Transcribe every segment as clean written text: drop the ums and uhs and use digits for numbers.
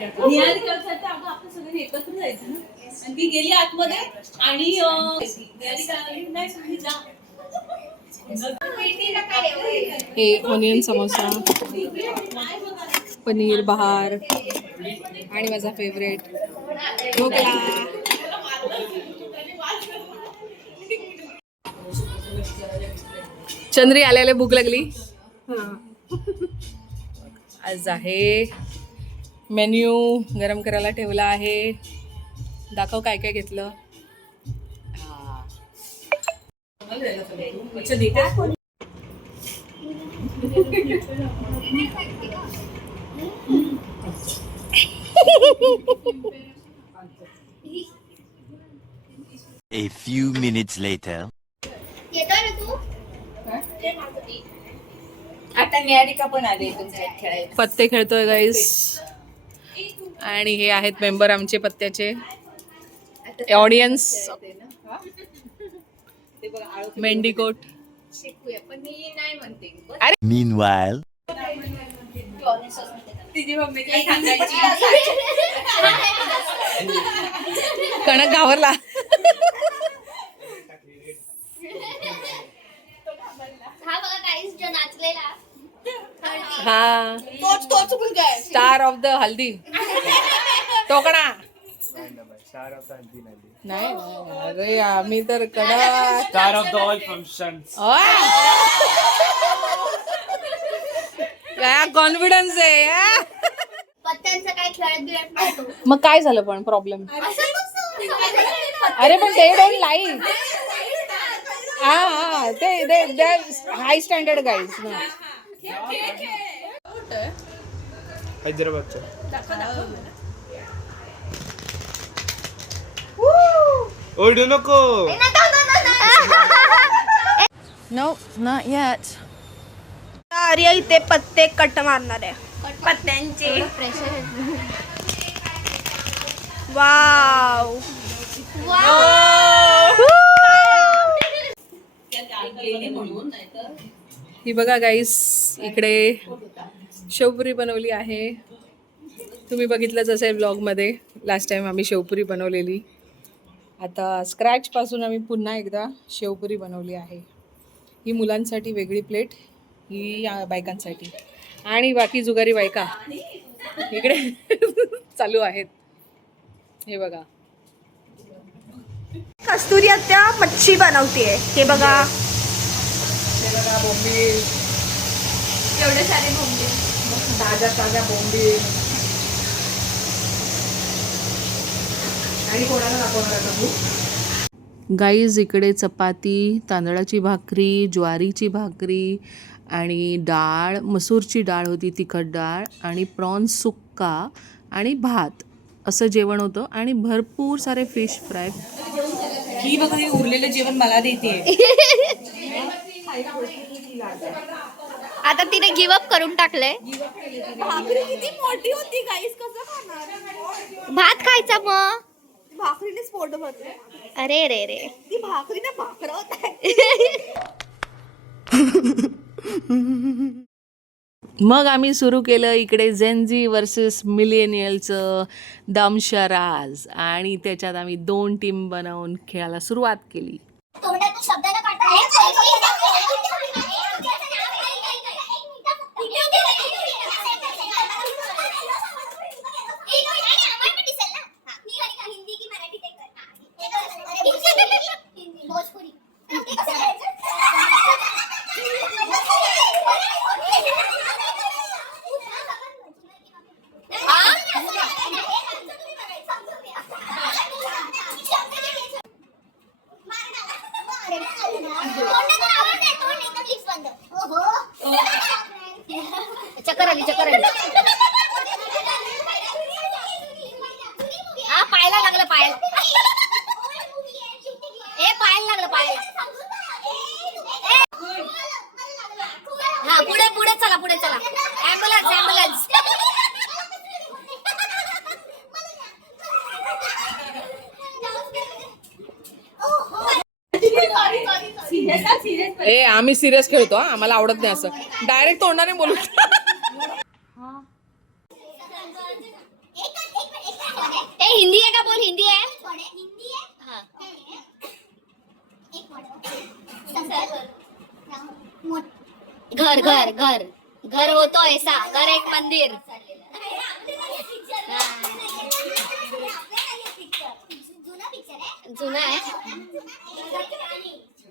निहारिकासाठी आपण सगळे एकत्र जायचं ना. आणि ती गेली आतमध्ये आणि नाही सांगितली जा. हे ओनियन समोसा, पनीर बहार आणि माझा फेवरेट ढोकळा. चंद्री आल्याला भूक लागली. आज आहे मेन्यू गरम करायला ठेवला आहे. दाखव काय काय घेतलं. A few minutes later. आता निहारिका पण आले खेळायला. पत्ते खेळतोय गाईस. आणि हे आहेत मेंबर आमचे पत्त्याचे. ऑडियन्स मेंढीकोट. Meanwhile. कणक घावरला. हा स्टार ऑफ द हल्दी. टोकणा नाही. अरे आम्ही तर कडक Star of the all functions. काय कॉन्फिडन्स आहे. पत्त्यांचं काय खेळत बिळत नव्हतो. मग काय झालं पण प्रॉब्लेम. अरे पण ते डोंट लाईक. हा ते हाय स्टँडर्ड गाईज. हैदराबादचं. ओरडू नको. No not eight. आर्या इथे पत्ते कट मारणार आहे पत्त्यांचे. वाव ही बघा गाईस, इकडे शेवपुरी बनवली आहे. तुम्ही बघितलंच असेल ब्लॉगमध्ये. लास्ट टाइम आम्ही शेवपुरी बनवलेली. आता स्क्रॅचपासून आम्ही पुन्हा एकदा शेवपुरी बनवली आहे. ही मुलांसाठी वेगळी प्लेट, ही बायकांसाठी. आणि बाकी जुगारी बायका इकडे चालू आहेत. हे बघा, कस्तुरी आत्या मच्छी बनवतेय. हे बघा बोंबील, एवढे सारे बोंबील, ताज्या बोंबील. आणि कोणाला दाखवणार गाईज. इकडे चपाती, तांदळाची भाकरी, ज्वारीची भाकरी आणि डाळ, मसूरची डाळ होती, तिखट डाळ आणि प्रॉन्स सुक्का आणि भात असं जेवण होतं. आणि भरपूर सारे फिश फ्राय. ही बघा, हे उरलेलं जेवण मला देते. आता तिने गिवअप करून टाकलंय. भाकरी किती मोठी होती गाईस, कसं खाणार. भात खायचा मग. भाकरीनेच पोट भरते. अरे रे रे, ती भाकरीने भाकरा होता. मग आम्ही सुरू केलं इकडे जेनझी वर्सेस मिलेनियलचं दमशराज. आणि त्याच्यात आम्ही 2 टीम बनवून खेळायला सुरुवात केली. चक्कर आली. हा, पायाला लागलं. पायाला लागलं. हा, पुढे चला. ॲम्ब्युलन्स. ए आम्ही सिरियस खेळतो. आम्हाला आवडत नाही असं डायरेक्ट तोंडाने बोलू. हिंदी है का बोल, हिंदी है? हाँ. घर घर घर घर हो तो ऐसा, घर एक मंदिर. जुना है.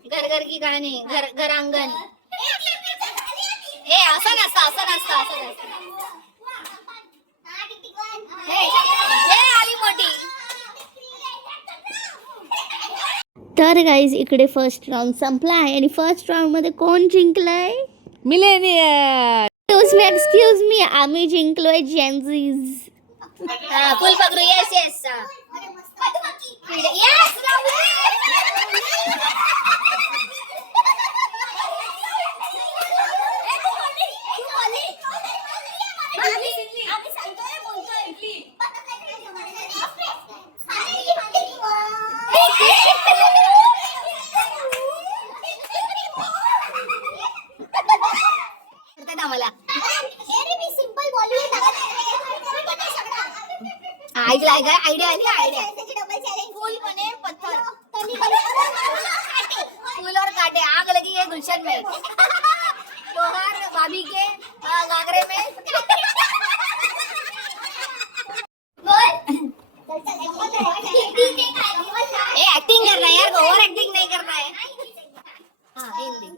घर घर की कहाणी, घर घर अंगण. हे असं नसतं, असं नसतं, असं नसतं. हे आली मोठी. तर गाईज इकडे फर्स्ट राऊंड संपला आहे आणि फर्स्ट राऊंड मध्ये कोण जिंकलंय? मिलेनियर. एक्सक्यूज मी, आम्ही जिंकलोय जेन्झीज. फुल पकडू. येस येस मला आयडिया आली. आयडिया फूल बने पत्थर, फूल और कांटे, आग लगी है गुलशन में, तोहार भाभी के घाघरे में. एक्टिंग करना है यार, ओवर एक्टिंग नहीं करना है. हाँ हिंदी.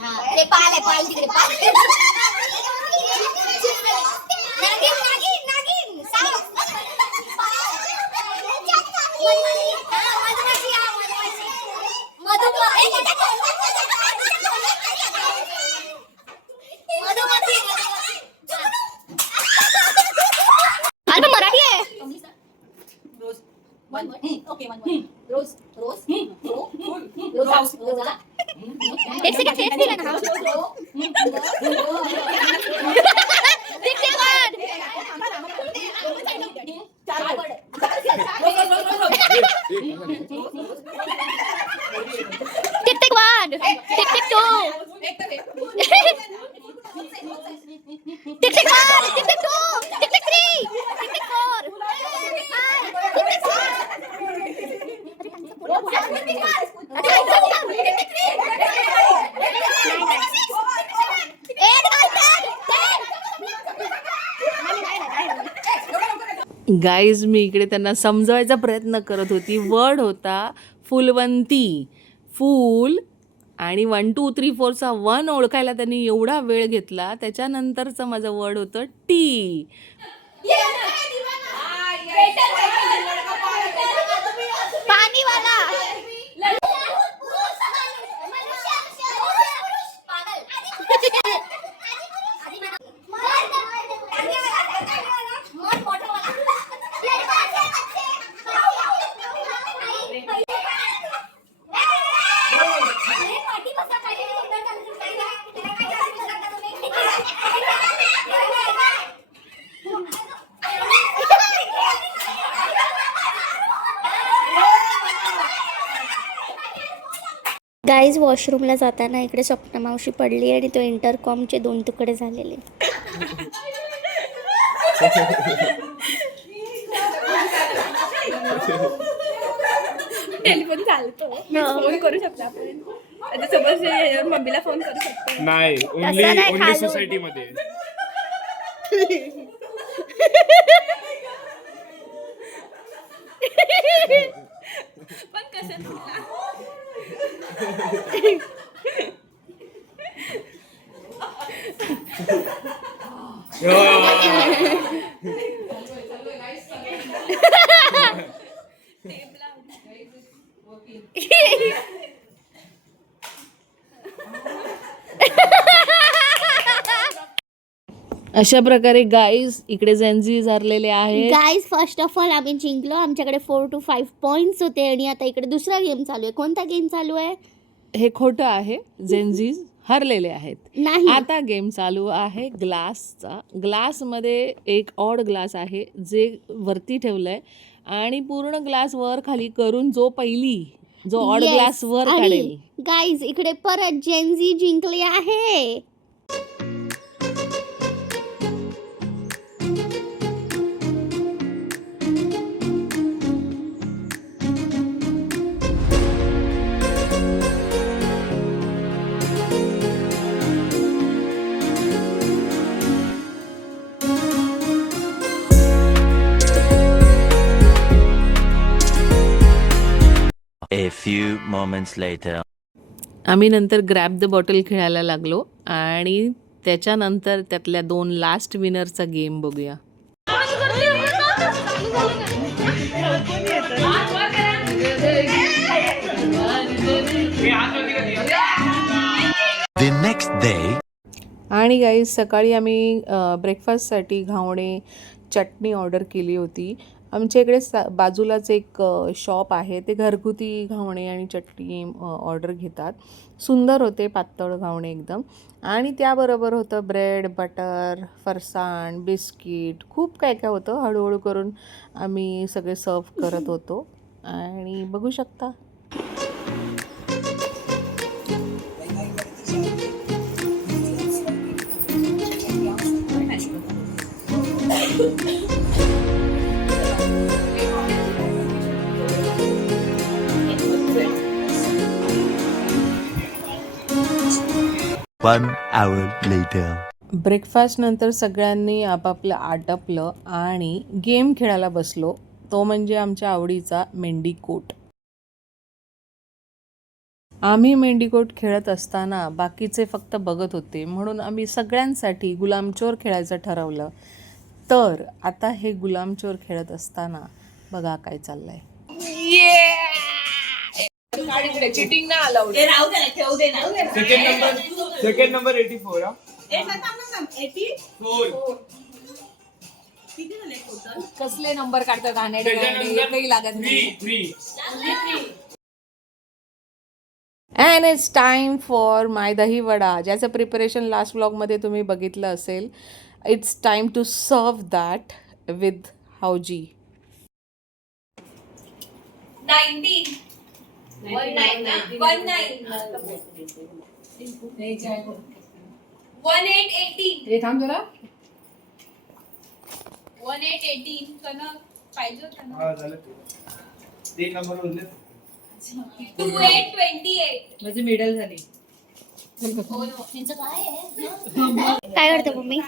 हाँ ते पाल आहे, पाल तिकडे पाल. नागिन नागिन नागिन साप. अरे मराठी आहे. एक सेकंड सेट दिला ना. Tick tick one, tick tick two, tick tick one, tick tick two, tick tick three, tick tick four, tick tick guys मी इकडे त्यांना समजवायचा प्रयत्न करत होती. वर्ड होता फुलवंती, फूल आणि 1 2 3 4चा 1 ओळखायला त्यांनी एवढा वेळ घेतला. त्याच्यानंतरचं माझं वर्ड होतं टी. पाणीवाला. गाईज वॉशरूमला जाताना इकडे स्वप्न मावशी पडली आणि तो इंटरकॉमचे 2 तुकडे झालेले. टेलिफोन चालतो, फोन करू शकतो आपण. आता समज मम्मीला फोन करू शकतो. नाही, नाही, ओनली खाली. सोसायटी मध्ये. पण कसं अशा प्रकारे गाईज इकडे जेन्झी झालेले आहेत. गाईज फर्स्ट ऑफ ऑल आम्ही जिंकलो. आमच्याकडे 4 to 5 पॉइंट्स होते आणि आता इकडे दुसरा गेम चालू आहे. कोणता गेम चालू आहे? हे खोटं आहे, जेन्झीज हरलेले आहेत. नाही. आता गेम चालू आहे ग्लासचा. ग्लासमध्ये एक ऑड ग्लास आहे जे वरती ठेवलंय आणि पूर्ण ग्लास वर खाली करून जो ऑड ग्लास वर काढेल. गाईज इकडे परत जेन्झी जिंकली आहे. A few moments later. आम्ही नंतर ग्रॅब द बॉटल खेळायला लागलो आणि त्याच्यानंतर त्यातल्या 2 लास्ट विनरचा गेम बघूया. The next day. आणि गाईज सकाळी आम्ही ब्रेकफास्टसाठी घावणे चटणी ऑर्डर केली होती. आमच्या इकडे बाजूलाच एक शॉप आहे, ते घरगुती घावणे आणि चटणी ऑर्डर घेतात. सुंदर होते, पातळ घावणे एकदम. आणि त्याबरोबर होतं ब्रेड, बटर, फरसाण, बिस्किट, खूप काय काय होतं. हळूहळू करून आम्ही सगळे सर्व करत होतो आणि बघू शकता. One hour later. ब्रेकफास्ट नंतर सगळ्यांनी आपापलं आटपलं आणि गेम खेळायला बसलो. तो म्हणजे आमच्या आवडीचा मेंढीकोट. आम्ही मेंढीकोट खेळत असताना बाकीचे फक्त बघत होते, म्हणून आम्ही सगळ्यांसाठी गुलामचोर खेळायचं ठरवलं. तर आता हे गुलामचोर खेळत असताना बघा काय चाललंय. चिटिंग ना अलाउड. ते राहू दे ना, ठेवू दे ना. Second number 84. Huh? Four. किती झाले टोटल? कसले नंबर काढतो गाणे लागत Three. And it's time for my dahi vada, ज्याचं प्रिपरेशन लास्ट व्लॉगमध्ये तुम्ही बघितलं असेल. It's time to serve that with housie. 19 19 1818 हे थांब जरा. 1818 कनक पाहिजे होतं ना. हा झालं. 3 number उरले. 2828 म्हणजे मिडल झाली. काय करते मम्मी?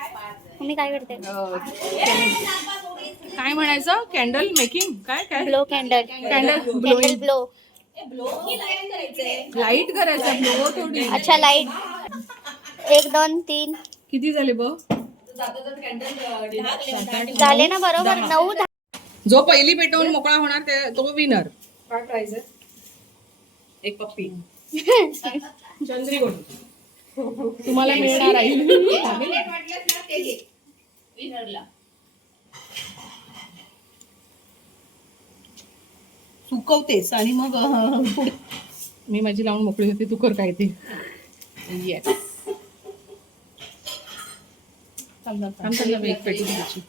मम्मी काय करते? काय म्हणायचं? Candle making. काय काय blow candle. Candle candle blow. Light करायचा. ब्लो थोडी. अच्छा लाईट. 1 2 3 किती झाले बघ? झाले ना बरोबर. 9 10. जो पहिली पेटवून मोकळा होणार तो विनर. काय प्राइस आहे? एक पप्पी. चंद्री कोण तुम्हाला मिळणार आहे. सुकवतेस आणि मग मी माझी लावून मोकळी होती, तू कर काय ते. येस. एक पेटी घ्यायची.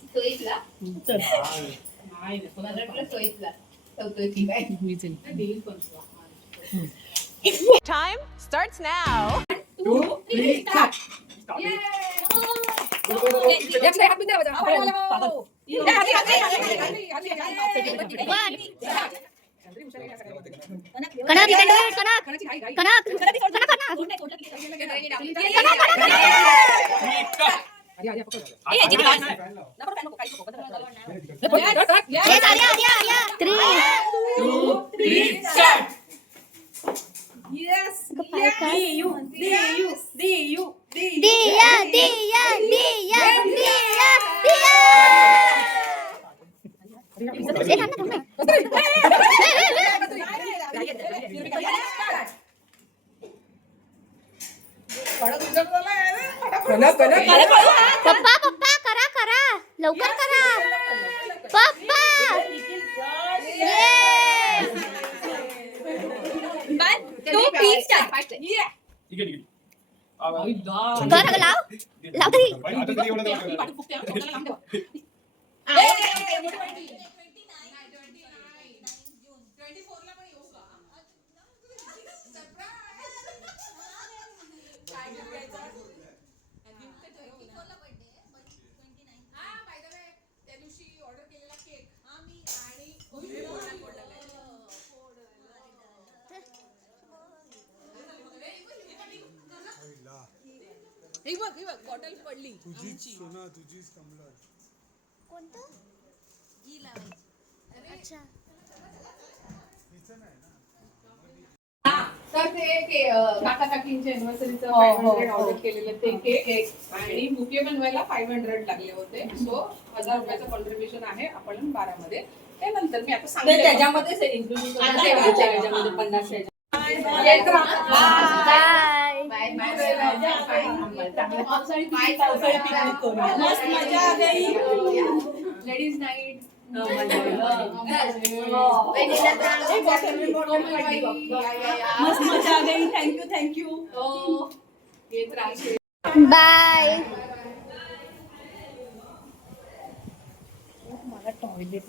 Time starts now. 2, 3, start. Kanak Kanak पप्पा पप्पा करा करा लवकर करा पप्पा. ठीक आहे. कर लाव लाव तरी. आता किती एवढं झालं? बॉटल पडली. कोणतं? अच्छा. तर ते काका काकींच्या अॅनिव्हर्सरीचं हो, 500 हो. ऑर्डर केलेलं ते केक आणि बुके बनवायला 500 लागले होते. सो 1000 रुपयाचं कॉन्ट्रीब्युशन आहे आपण 12 मध्ये. त्यानंतर मी आता तर सांगते त्याच्यामध्येच इन्क्लूड आता ठेवायचं. त्याच्यामध्ये 50 येत राहा. बाय पावसाळी पिकनिक करूया. मस्त मजा आ गई. Ladies night. मस्त मजा आ गई. थँक्यू येत राहा. बाय मला टॉयलेट